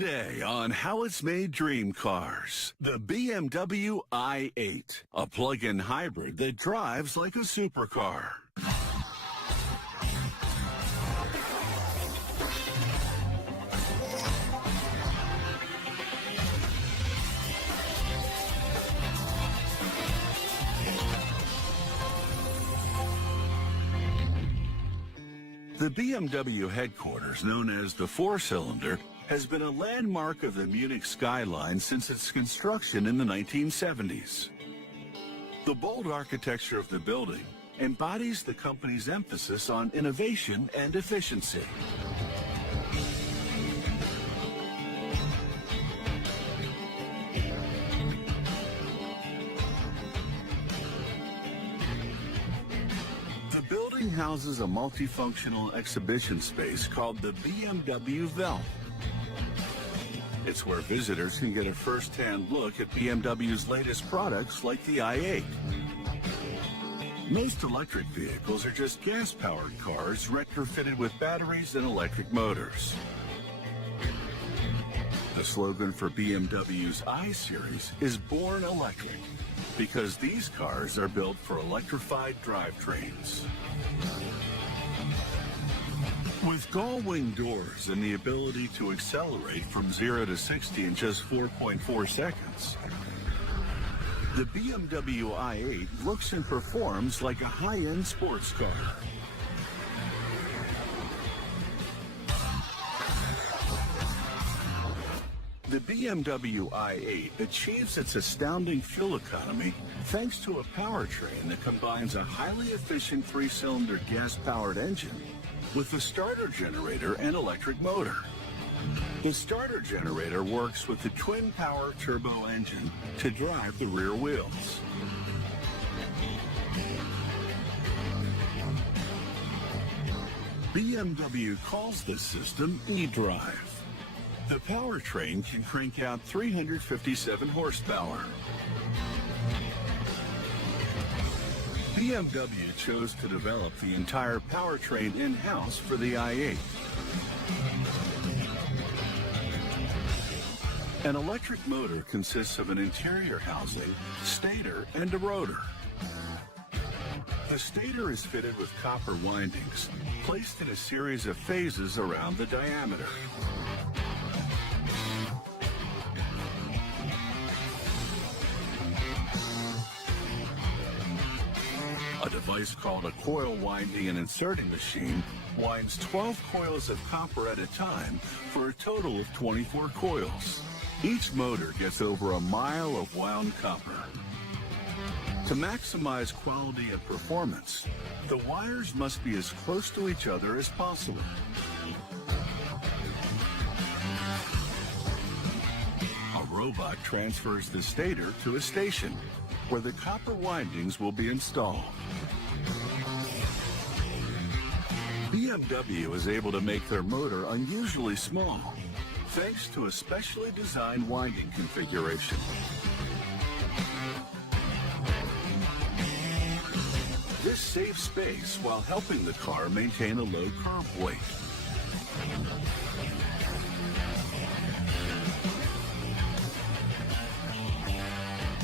Today on How It's Made Dream Cars, the BMW i8, a plug-in hybrid that drives like a supercar. The BMW headquarters, known as the Four-Cylinder, has been a landmark of the Munich skyline since its construction in the 1970s. The bold architecture of the building embodies the company's emphasis on innovation and efficiency. The building houses a multifunctional exhibition space called the BMW Welt. It's where visitors can get a first-hand look at BMW's latest products like the i8. Most electric vehicles are just gas-powered cars retrofitted with batteries and electric motors. The slogan for BMW's i-Series is Born Electric, because these cars are built for electrified drivetrains. With gull-wing doors and the ability to accelerate from 0 to 60 in just 4.4 seconds, the BMW i8 looks and performs like a high-end sports car. The BMW i8 achieves its astounding fuel economy thanks to a powertrain that combines a highly efficient three-cylinder gas-powered engine with a starter generator and electric motor. The starter generator works with the twin-power turbo engine to drive the rear wheels. BMW calls this system eDrive. The powertrain can crank out 357 horsepower. BMW chose to develop the entire powertrain in-house for the i8. An electric motor consists of an interior housing, stator, and a rotor. The stator is fitted with copper windings, placed in a series of phases around the diameter. A device called a coil winding and inserting machine winds 12 coils of copper at a time for a total of 24 coils. Each motor gets over a mile of wound copper. To maximize quality and performance, the wires must be as close to each other as possible. A robot transfers the stator to a station where the copper windings will be installed. BMW is able to make their motor unusually small, thanks to a specially designed winding configuration. This saves space while helping the car maintain a low curb weight.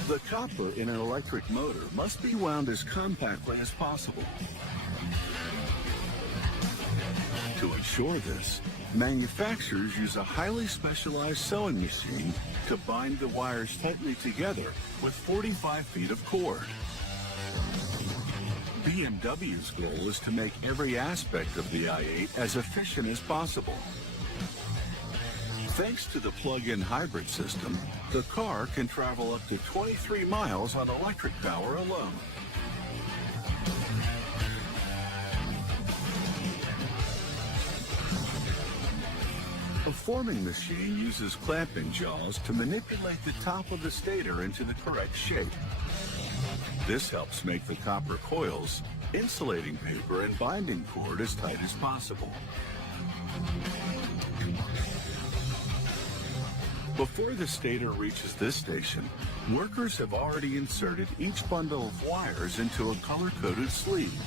The copper in an electric motor must be wound as compactly as possible. To ensure this, manufacturers use a highly specialized sewing machine to bind the wires tightly together with 45 feet of cord. BMW's goal is to make every aspect of the i8 as efficient as possible. Thanks to the plug-in hybrid system, the car can travel up to 23 miles on electric power alone. A forming machine uses clamping jaws to manipulate the top of the stator into the correct shape. This helps make the copper coils, insulating paper, and binding cord as tight as possible. Before the stator reaches this station, workers have already inserted each bundle of wires into a color-coded sleeve.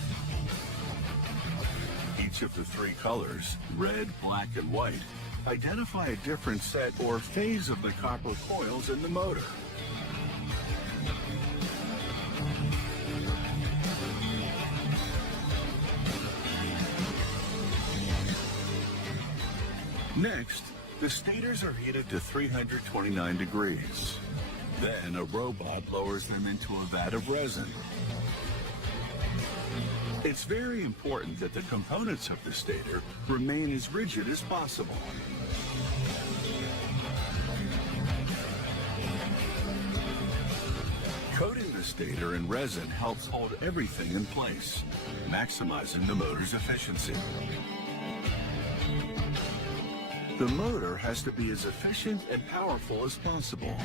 Each of the three colors, red, black, and white, identify a different set or phase of the copper coils in the motor. Next, the stators are heated to 329 degrees. Then a robot lowers them into a vat of resin. It's very important that the components of the stator remain as rigid as possible. Coating the stator in resin helps hold everything in place, maximizing the motor's efficiency. The motor has to be as efficient and powerful as possible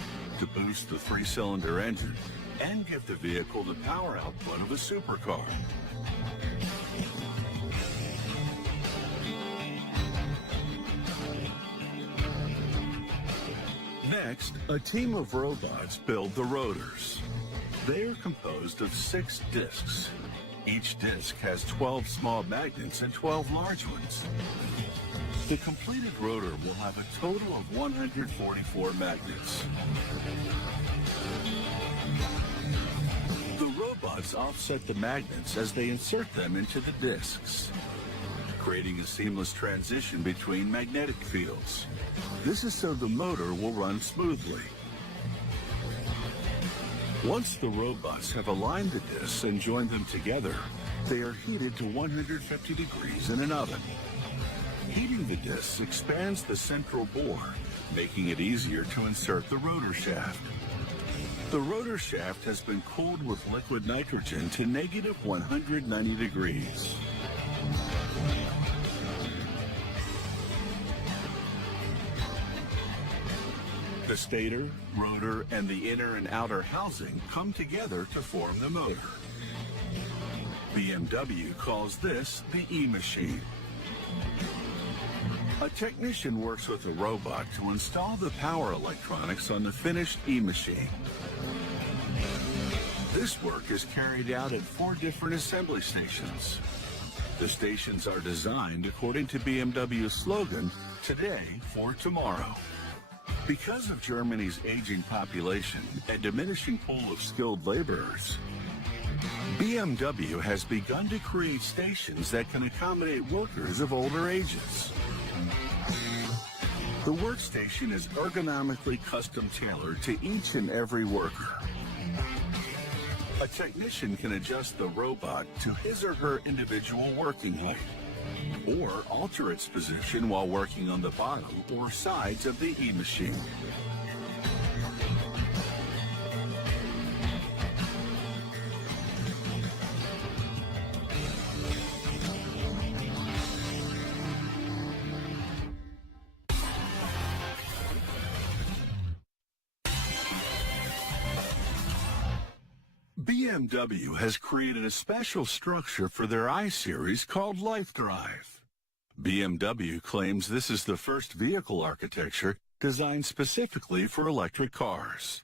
to boost the three-cylinder engine and give the vehicle the power output of a supercar. Next, a team of robots build the rotors. They are composed of 6 discs. Each disc has 12 small magnets and 12 large ones. The completed rotor will have a total of 144 magnets. The robots offset the magnets as they insert them into the discs, creating a seamless transition between magnetic fields. This is so the motor will run smoothly. Once the robots have aligned the discs and joined them together, they are heated to 150 degrees in an oven. Heating the discs expands the central bore, making it easier to insert the rotor shaft. The rotor shaft has been cooled with liquid nitrogen to negative 190 degrees. The stator, rotor, and the inner and outer housing come together to form the motor. BMW calls this the E-machine. A technician works with a robot to install the power electronics on the finished E-machine. This work is carried out at 4 different assembly stations. The stations are designed according to BMW's slogan, "Today for Tomorrow." Because of Germany's aging population and diminishing pool of skilled laborers, BMW has begun to create stations that can accommodate workers of older ages. The workstation is ergonomically custom tailored to each and every worker. A technician can adjust the robot to his or her individual working height, or alter its position while working on the bottom or sides of the E-machine. BMW has created a special structure for their I-Series called LifeDrive. BMW claims this is the first vehicle architecture designed specifically for electric cars.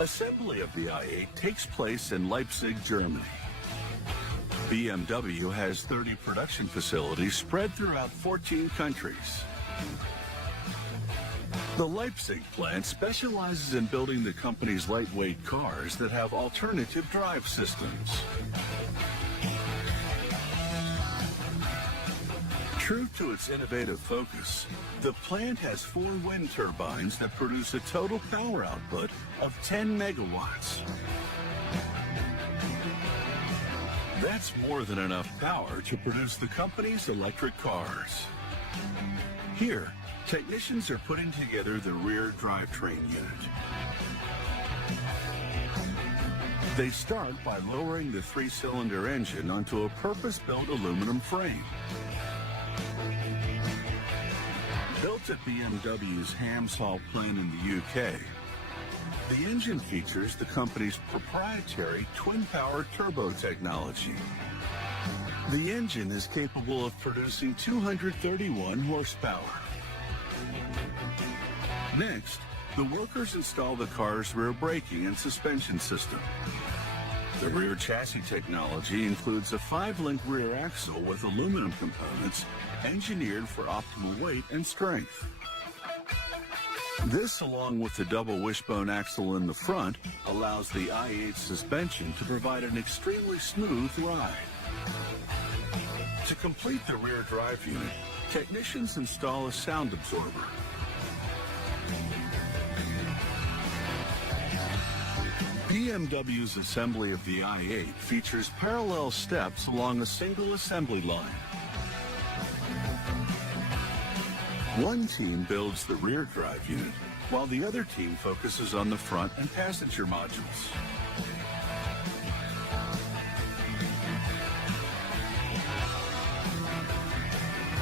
Assembly of the i8 takes place in Leipzig, Germany. BMW has 30 production facilities spread throughout 14 countries. The Leipzig plant specializes in building the company's lightweight cars that have alternative drive systems. True to its innovative focus, the plant has 4 wind turbines that produce a total power output of 10 megawatts. That's more than enough power to produce the company's electric cars. Here, technicians are putting together the rear drivetrain unit. They start by lowering the 3-cylinder engine onto a purpose-built aluminum frame. Built at BMW's Hamshall plant in the UK, the engine features the company's proprietary twin-power turbo technology. The engine is capable of producing 231 horsepower. Next, the workers install the car's rear braking and suspension system. The rear chassis technology includes a 5-link rear axle with aluminum components engineered for optimal weight and strength. This, along with the double wishbone axle in the front, allows the i8 suspension to provide an extremely smooth ride. To complete the rear drive unit, technicians install a sound absorber. BMW's assembly of the i8 features parallel steps along a single assembly line. One team builds the rear drive unit, while the other team focuses on the front and passenger modules.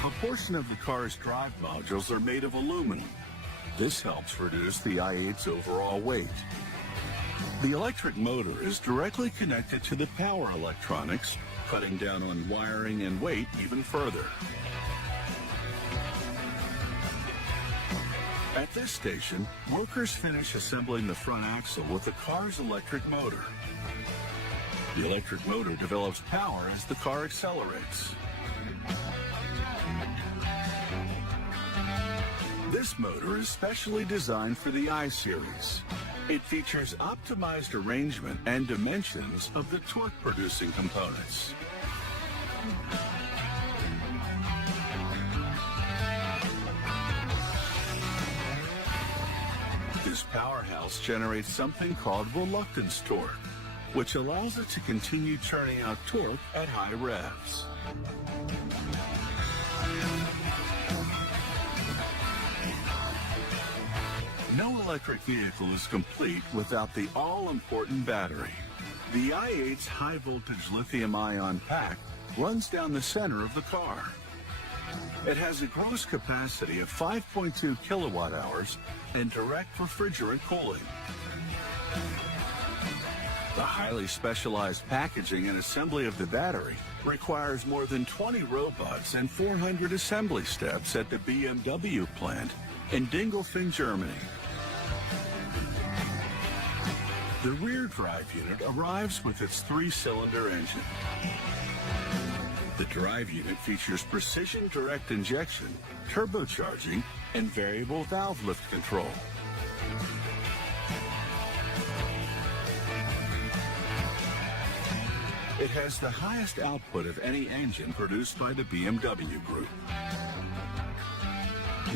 A portion of the car's drive modules are made of aluminum. This helps reduce the i8's overall weight. The electric motor is directly connected to the power electronics, cutting down on wiring and weight even further. At this station, workers finish assembling the front axle with the car's electric motor. The electric motor develops power as the car accelerates. This motor is specially designed for the I-Series. It features optimized arrangement and dimensions of the torque-producing components. This powerhouse generates something called reluctance torque, which allows it to continue churning out torque at high revs. No electric vehicle is complete without the all-important battery. The i8's high-voltage lithium-ion pack runs down the center of the car. It has a gross capacity of 5.2 kilowatt hours and direct refrigerant cooling. The highly specialized packaging and assembly of the battery requires more than 20 robots and 400 assembly steps at the BMW plant in Dingolfing, Germany. The rear drive unit arrives with its 3-cylinder engine. The drive unit features precision direct injection, turbocharging, and variable valve lift control. It has the highest output of any engine produced by the BMW Group.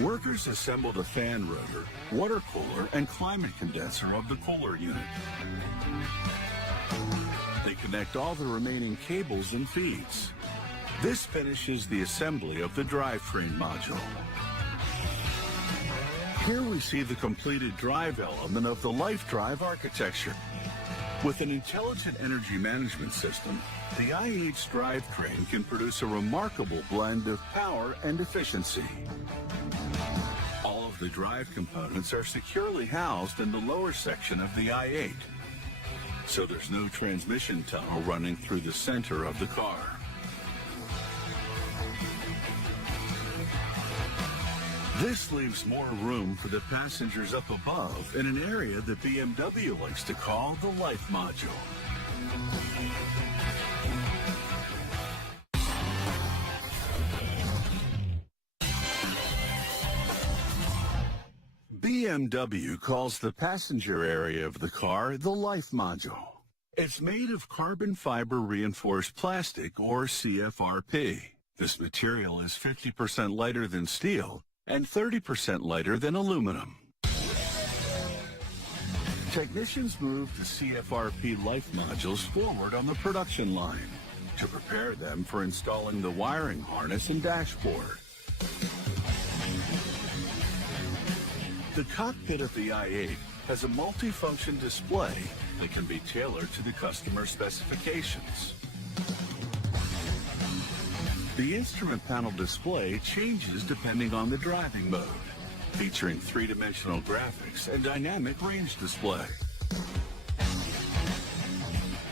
Workers assemble the fan rotor, water cooler, and climate condenser of the cooler unit. They connect all the remaining cables and feeds. This finishes the assembly of the drivetrain module. Here we see the completed drive element of the LifeDrive architecture. With an intelligent energy management system, the i8's drivetrain can produce a remarkable blend of power and efficiency. All of the drive components are securely housed in the lower section of the i8, so there's no transmission tunnel running through the center of the car. This leaves more room for the passengers up above in an area that BMW likes to call the Life Module. BMW calls the passenger area of the car the Life Module. It's made of carbon fiber reinforced plastic, or CFRP. This material is 50% lighter than steel and 30% lighter than aluminum. Technicians move the CFRP Life modules forward on the production line to prepare them for installing the wiring harness and dashboard. The cockpit of the i8 has a multifunction display that can be tailored to the customer specifications. The instrument panel display changes depending on the driving mode, featuring 3-dimensional graphics and dynamic range display.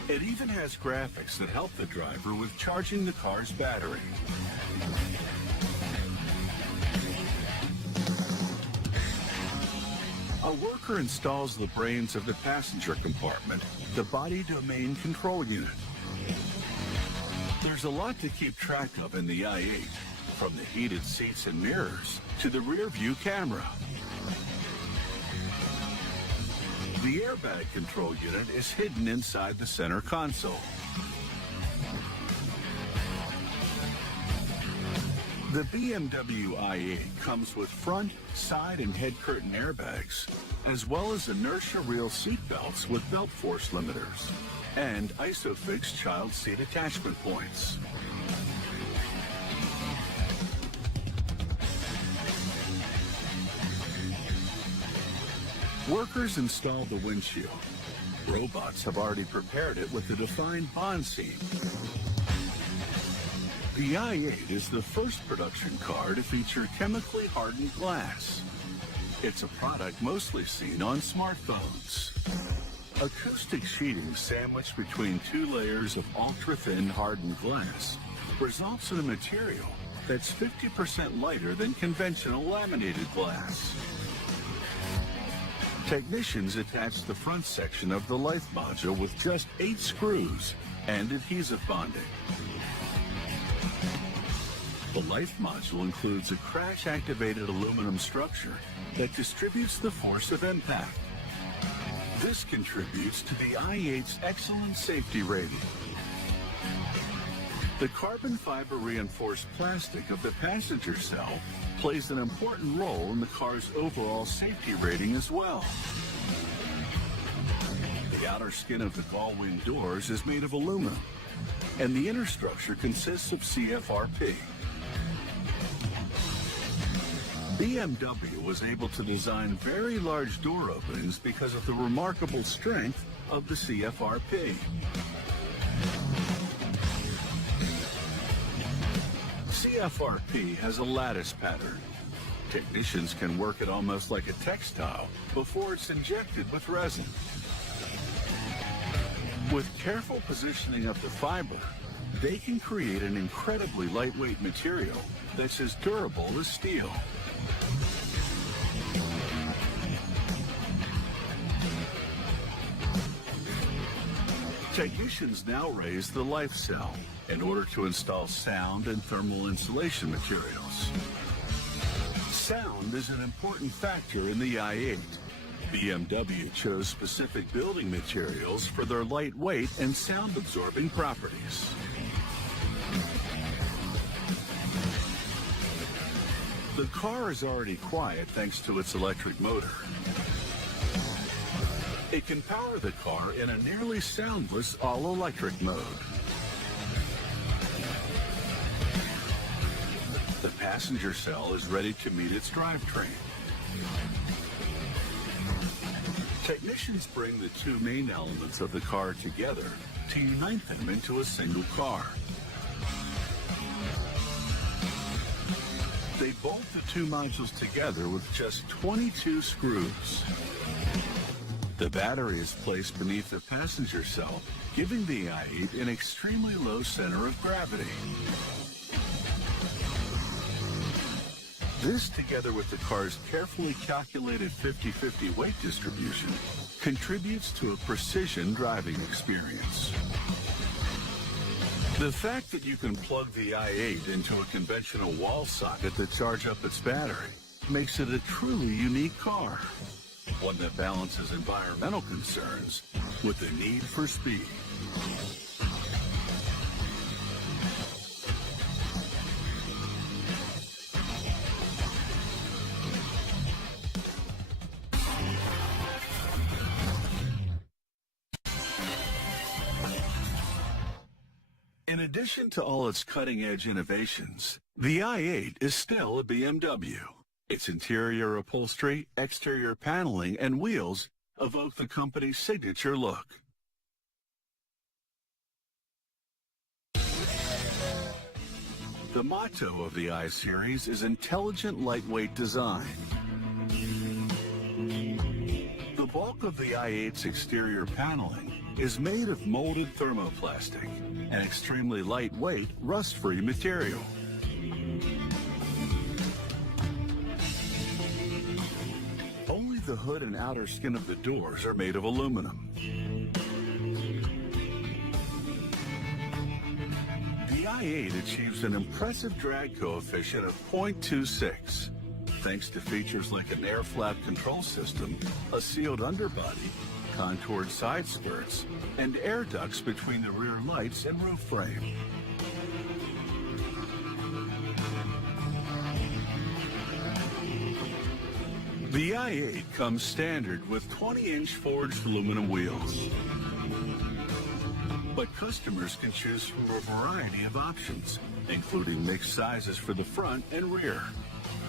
It even has graphics that help the driver with charging the car's battery. A worker installs the brains of the passenger compartment, the body domain control unit. There's a lot to keep track of in the i8, from the heated seats and mirrors to the rear view camera. The airbag control unit is hidden inside the center console. The BMW i8 comes with front, side, and head curtain airbags, as well as inertia reel seat belts with belt force limiters, and ISOFIX child seat attachment points. Workers installed the windshield. Robots have already prepared it with a defined bond seam. The i8 is the first production car to feature chemically hardened glass. It's a product mostly seen on smartphones. Acoustic sheeting sandwiched between two layers of ultra-thin hardened glass results in a material that's 50% lighter than conventional laminated glass. Technicians attach the front section of the life module with just 8 screws and adhesive bonding. The life module includes a crash-activated aluminum structure that distributes the force of impact. This contributes to the i8's excellent safety rating. The carbon fiber reinforced plastic of the passenger cell plays an important role in the car's overall safety rating as well. The outer skin of the gull-wing doors is made of aluminum, and the inner structure consists of CFRP. BMW was able to design very large door openings because of the remarkable strength of the CFRP. CFRP has a lattice pattern. Technicians can work it almost like a textile before it's injected with resin. With careful positioning of the fiber, they can create an incredibly lightweight material that's as durable as steel. Technicians now raise the life cell in order to install sound and thermal insulation materials. Sound is an important factor in the i8. BMW chose specific building materials for their lightweight and sound-absorbing properties. The car is already quiet thanks to its electric motor. It can power the car in a nearly soundless all-electric mode. The passenger cell is ready to meet its drivetrain. Technicians bring the two main elements of the car together to unite them into a single car. They bolt the two modules together with just 22 screws. The battery is placed beneath the passenger cell, giving the i8 an extremely low center of gravity. This, together with the car's carefully calculated 50-50 weight distribution, contributes to a precision driving experience. The fact that you can plug the i8 into a conventional wall socket to charge up its battery makes it a truly unique car, one that balances environmental concerns with the need for speed. In addition to all its cutting-edge innovations, the i8 is still a BMW. Its interior upholstery, exterior paneling, and wheels evoke the company's signature look. The motto of the i-Series is intelligent lightweight design. The bulk of the i8's exterior paneling is made of molded thermoplastic, an extremely lightweight, rust-free material. Only the hood and outer skin of the doors are made of aluminum. The i8 achieves an impressive drag coefficient of 0.26, thanks to features like an air flap control system, a sealed underbody, contoured side skirts, and air ducts between the rear lights and roof frame. The i8 comes standard with 20-inch forged aluminum wheels. But customers can choose from a variety of options, including mixed sizes for the front and rear.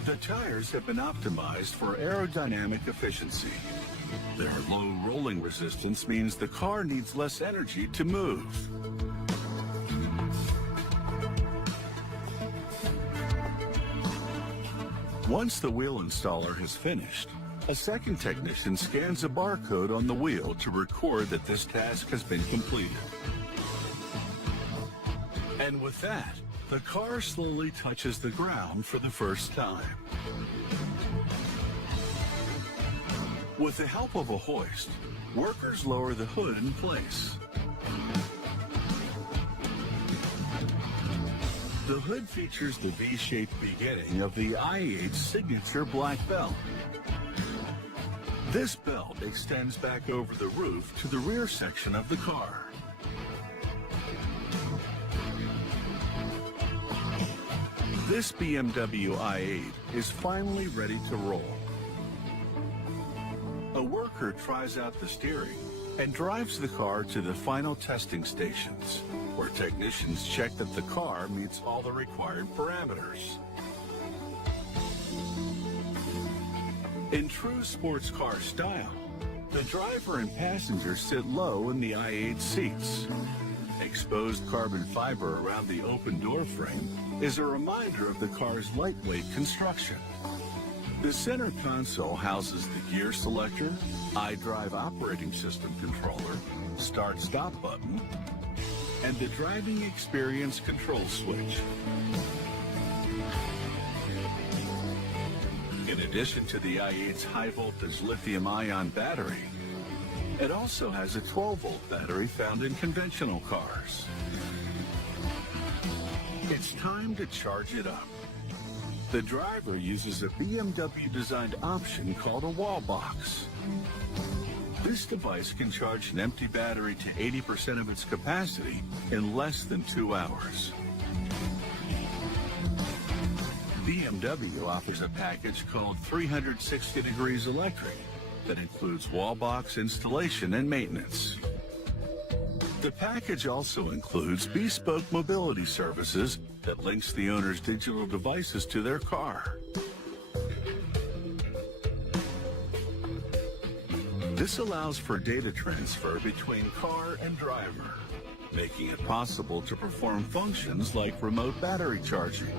The tires have been optimized for aerodynamic efficiency. Their low rolling resistance means the car needs less energy to move. Once the wheel installer has finished, a second technician scans a barcode on the wheel to record that this task has been completed. And with that, the car slowly touches the ground for the first time. With the help of a hoist, workers lower the hood in place. The hood features the V-shaped beginning of the i8's signature black belt. This belt extends back over the roof to the rear section of the car. This BMW i8 is finally ready to roll. A worker tries out the steering and drives the car to the final testing stations, where technicians check that the car meets all the required parameters. In true sports car style, the driver and passenger sit low in the i8 seats. Exposed carbon fiber around the open door frame is a reminder of the car's lightweight construction. The center console houses the gear selector, iDrive operating system controller, start-stop button, and the driving experience control switch. In addition to the i8's high-voltage lithium-ion battery, it also has a 12-volt battery found in conventional cars. It's time to charge it up. The driver uses a BMW-designed option called a wall box. This device can charge an empty battery to 80% of its capacity in less than 2 hours. BMW offers a package called 360 Degrees Electric that includes wall box installation and maintenance. The package also includes bespoke mobility services that links the owner's digital devices to their car. This allows for data transfer between car and driver, making it possible to perform functions like remote battery charging.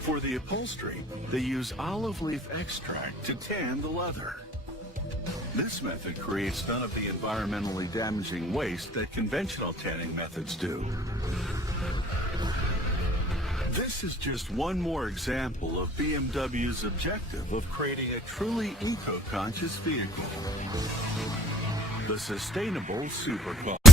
For the upholstery, they use olive leaf extract to tan the leather. This method creates none of the environmentally damaging waste that conventional tanning methods do. This is just one more example of BMW's objective of creating a truly eco-conscious vehicle. The sustainable supercar.